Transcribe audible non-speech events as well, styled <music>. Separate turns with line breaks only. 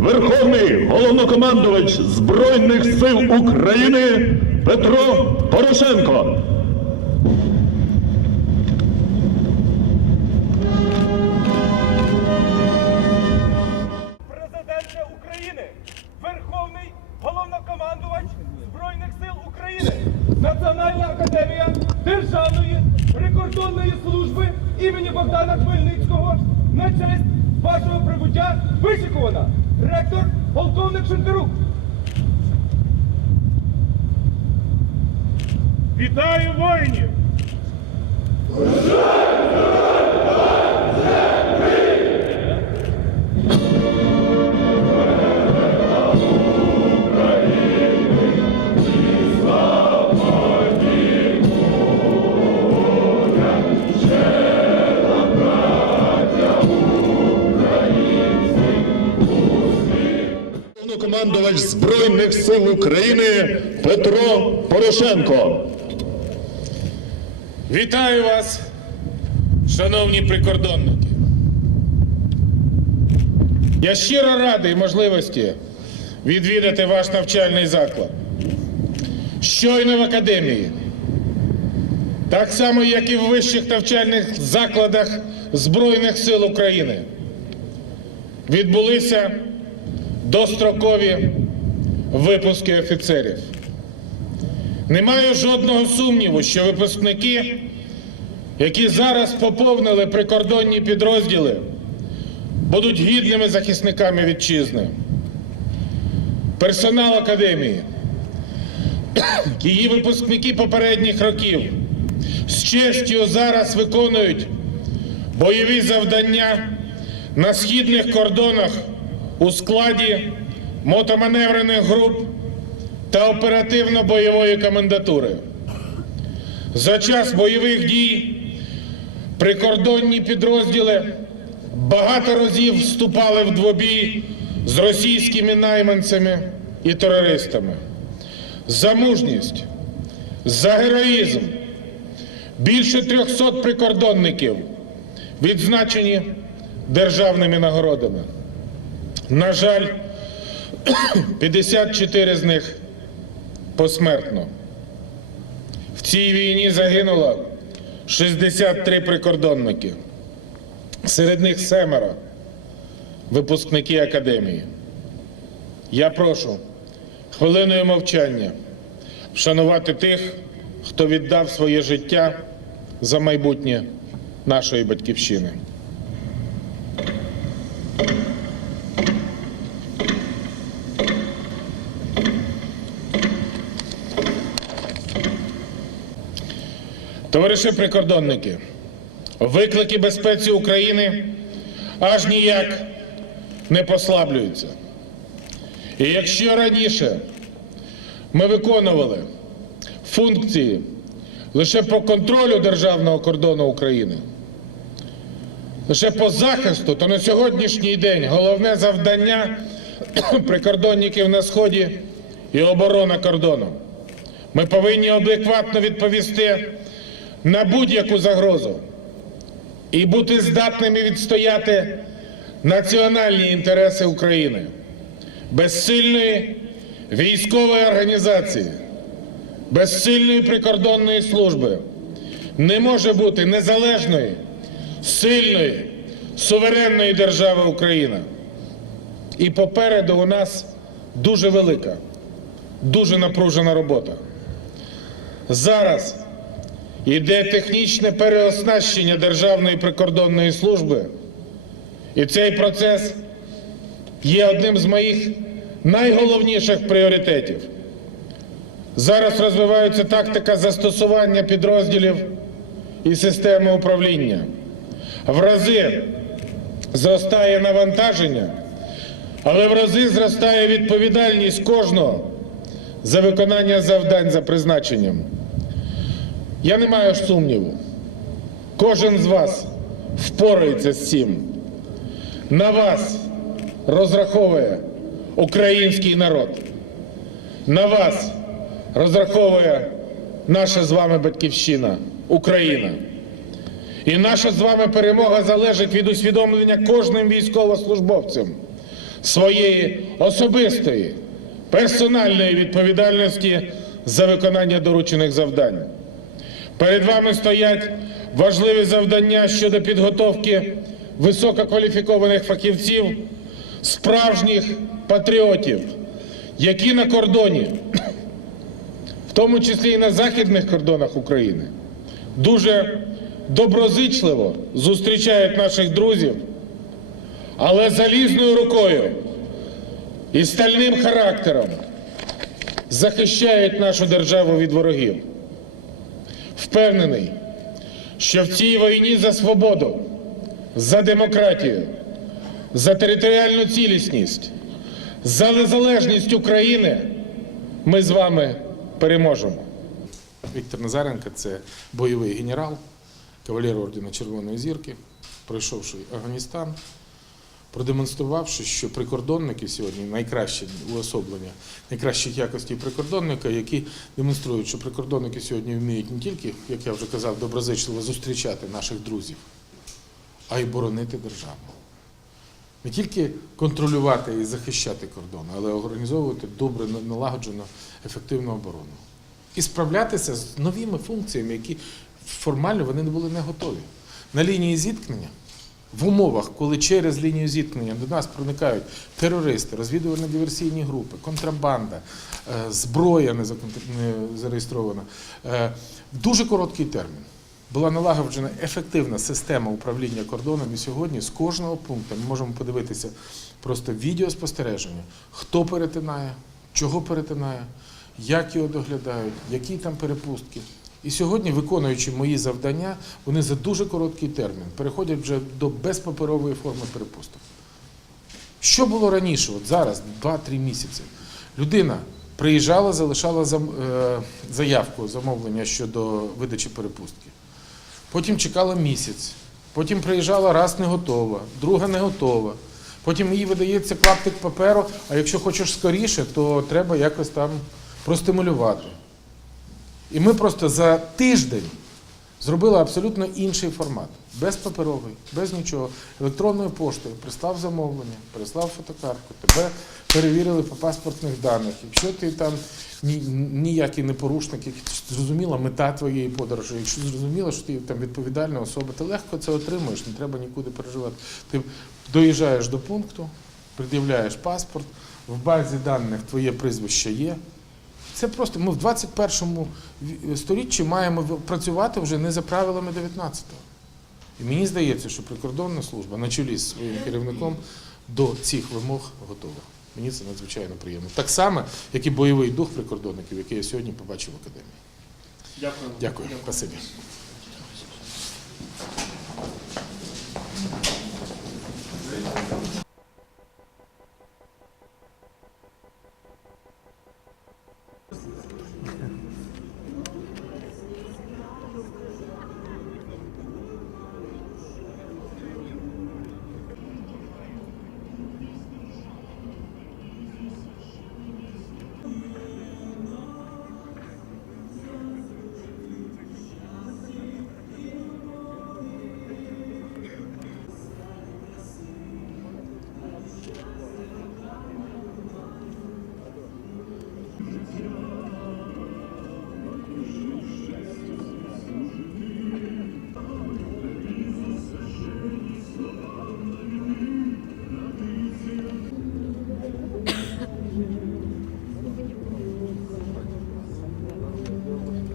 Верховний головнокомандувач Збройних сил України Петро Порошенко.
Полковник Шенкарук. Вітаю воїнів!
Головнокомандувач Збройних сил України Петро Порошенко.
Вітаю вас, шановні прикордонники. Я щиро радий можливості відвідати ваш навчальний заклад. Щойно в академії, так само, як і в вищих навчальних закладах Збройних сил України, відбулися дострокові випуски офіцерів. Не маю жодного сумніву, що випускники, які зараз поповнили прикордонні підрозділи, будуть гідними захисниками вітчизни. Персонал академії, <coughs> її випускники попередніх років з честю зараз виконують бойові завдання на східних кордонах у складі мотоманеврених груп та оперативно-бойової комендатури. За час бойових дій прикордонні підрозділи багато разів вступали в двобій з російськими найманцями і терористами. За мужність, за героїзм більше 300 прикордонників відзначені державними нагородами. На жаль, 54 з них посмертно. В цій війні загинуло 63 прикордонники. Серед них семеро випускники академії. Я прошу хвилиною мовчання вшанувати тих, хто віддав своє життя за майбутнє нашої батьківщини. Товариші прикордонники, виклики безпеці України аж ніяк не послаблюються. І якщо раніше ми виконували функції лише по контролю державного кордону України, лише по захисту, то на сьогоднішній день головне завдання <coughs> прикордонників на сході і оборона кордону. Ми повинні адекватно відповісти на будь-яку загрозу і бути здатними відстояти національні інтереси України без сильної військової організації, без сильної прикордонної служби не може бути незалежної, сильної, суверенної держави Україна. І попереду у нас дуже велика, дуже напружена робота. Зараз Іде технічне переоснащення Державної прикордонної служби, і цей процес є одним з моїх найголовніших пріоритетів. Зараз розвивається тактика застосування підрозділів і системи управління. В рази зростає навантаження, але в рази зростає відповідальність кожного за виконання завдань за призначенням. Я не маю сумніву. Кожен з вас впорається з цим. На вас розраховує український народ. На вас розраховує наша з вами батьківщина, Україна. І наша з вами перемога залежить від усвідомлення кожним військовослужбовцем своєї особистої персональної відповідальності за виконання доручених завдань. Перед вами стоять важливі завдання щодо підготовки висококваліфікованих фахівців, справжніх патріотів, які на кордоні, в тому числі і на західних кордонах України, дуже доброзичливо зустрічають наших друзів, але залізною рукою і стальним характером захищають нашу державу від ворогів. Впевнений, що в цій війні за свободу, за демократію, за територіальну цілісність, за незалежність України ми з вами переможемо. Віктор Назаренко це бойовий генерал, кавалер ордена Червоної зірки, пройшовши Афганістан, продемонструвавши, що прикордонники сьогодні найкраще уособлення найкращих якостей прикордонника, які демонструють, що прикордонники сьогодні вміють не тільки, як я вже казав, доброзичливо зустрічати наших друзів, а й боронити державу. Не тільки контролювати і захищати кордони, але організовувати добре налагоджену ефективну оборону. І справлятися з новими функціями, які формально вони не були не готові. На лінії зіткнення, в умовах, коли через лінію зіткнення до нас проникають терористи, розвідувально-диверсійні групи, контрабанда, е, зброя не закон- не зареєстрована, е, в дуже короткий термін була налагоджена ефективна система управління кордоном. І сьогодні з кожного пункту ми можемо подивитися просто відеоспостереження, хто перетинає, чого перетинає, як його доглядають, які там перепустки. І сьогодні, виконуючи мої завдання, вони за дуже короткий термін переходять вже до безпаперової форми перепусток. Що було раніше, от зараз, 2-3 місяці? Людина приїжджала, залишала е, заявку замовлення щодо видачі перепустки. Потім чекала місяць, потім приїжджала раз не готова, друга не готова. Потім їй видається клаптик паперу, а якщо хочеш скоріше, то треба якось там простимулювати. І ми просто за тиждень зробили абсолютно інший формат. Без паперовий, без нічого. Електронною поштою прислав замовлення, прислав фотокартку, тебе перевірили по паспортних даних. Якщо ти там ні- ніякий не порушник, як зрозуміла мета твоєї подорожі, якщо зрозуміло, що ти там відповідальна особа, ти легко це отримуєш, не треба нікуди переживати. Ти доїжджаєш до пункту, пред'являєш паспорт, в базі даних твоє прізвище є. Це просто ми в 21 ві- сторіччі маємо працювати вже не за правилами 19-го. І мені здається, що прикордонна служба на чолі з своїм керівником до цих вимог готова. Мені це надзвичайно приємно. Так само, як і бойовий дух прикордонників, який я сьогодні побачив в академії.
Дякую.
Дякую. Спасибі.